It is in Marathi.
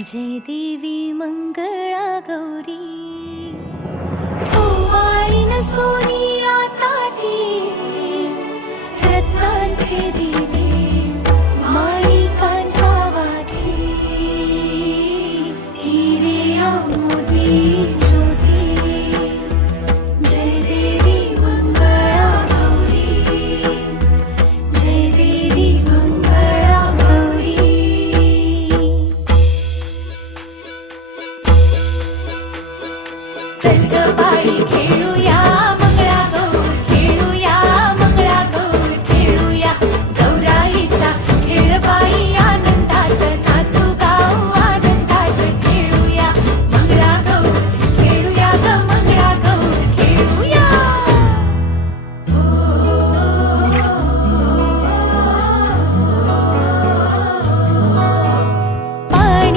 जय देवी मंगळा गौरी ओवाळीन सोनिया ताटी रत्नांचे दिवे माणिकांच्या वाती हिरे मोती ज्योती जय देवी मंगळा गौरी जय देवी मंगळा गौरी चल ग बाई